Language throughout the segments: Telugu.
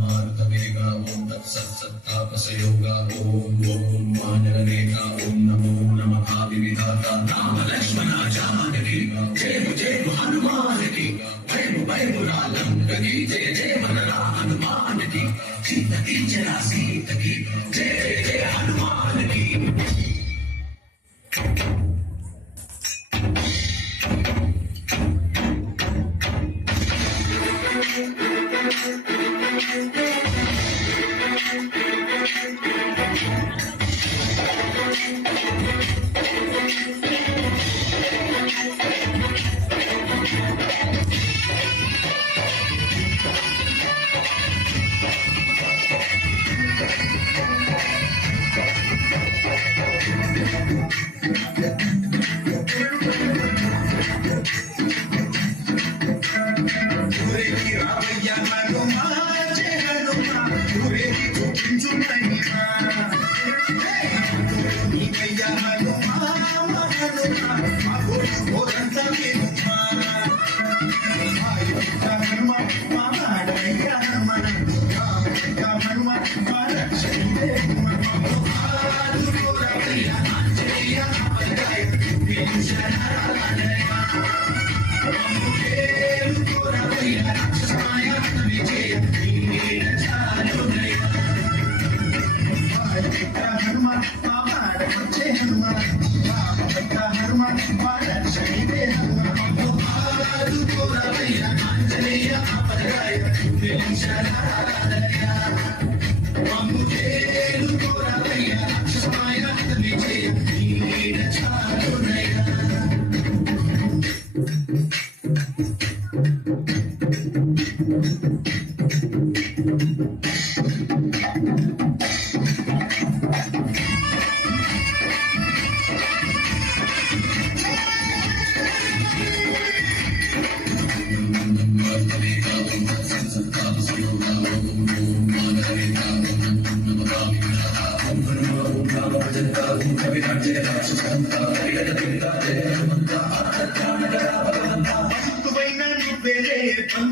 मारुतवेगा ओम तत्सत्तापसयोगा ओम ओम मानरनेता ओम नमो नमः विविधाता राम लक्ष्मण जानकी जय जय हनुमान की भय रालम की जय जय मन हनुमान की सीत की जरा सीत की जय जय हनुमान की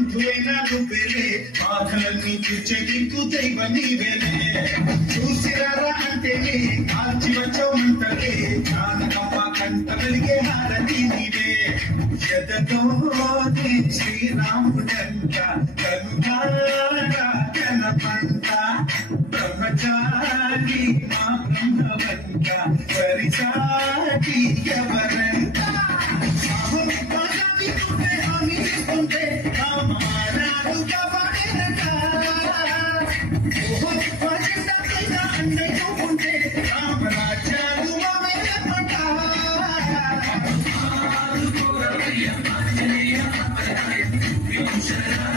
బంధువైనా నువ్వేలే బాధలన్నీ తీర్చేందుకు దైవ నీవేలే చూసిరారా అంటేనే కాల్చి వచ్చమంటలే జానకమ్మ కంట వెలిగే హారతి నీవే ఎదతో శ్రీరాముడంట కనుగారా కనపంట బ్రహ్మచారి మా బ్రహ్మవంత సరిసాటి ఎవరంట Shut up.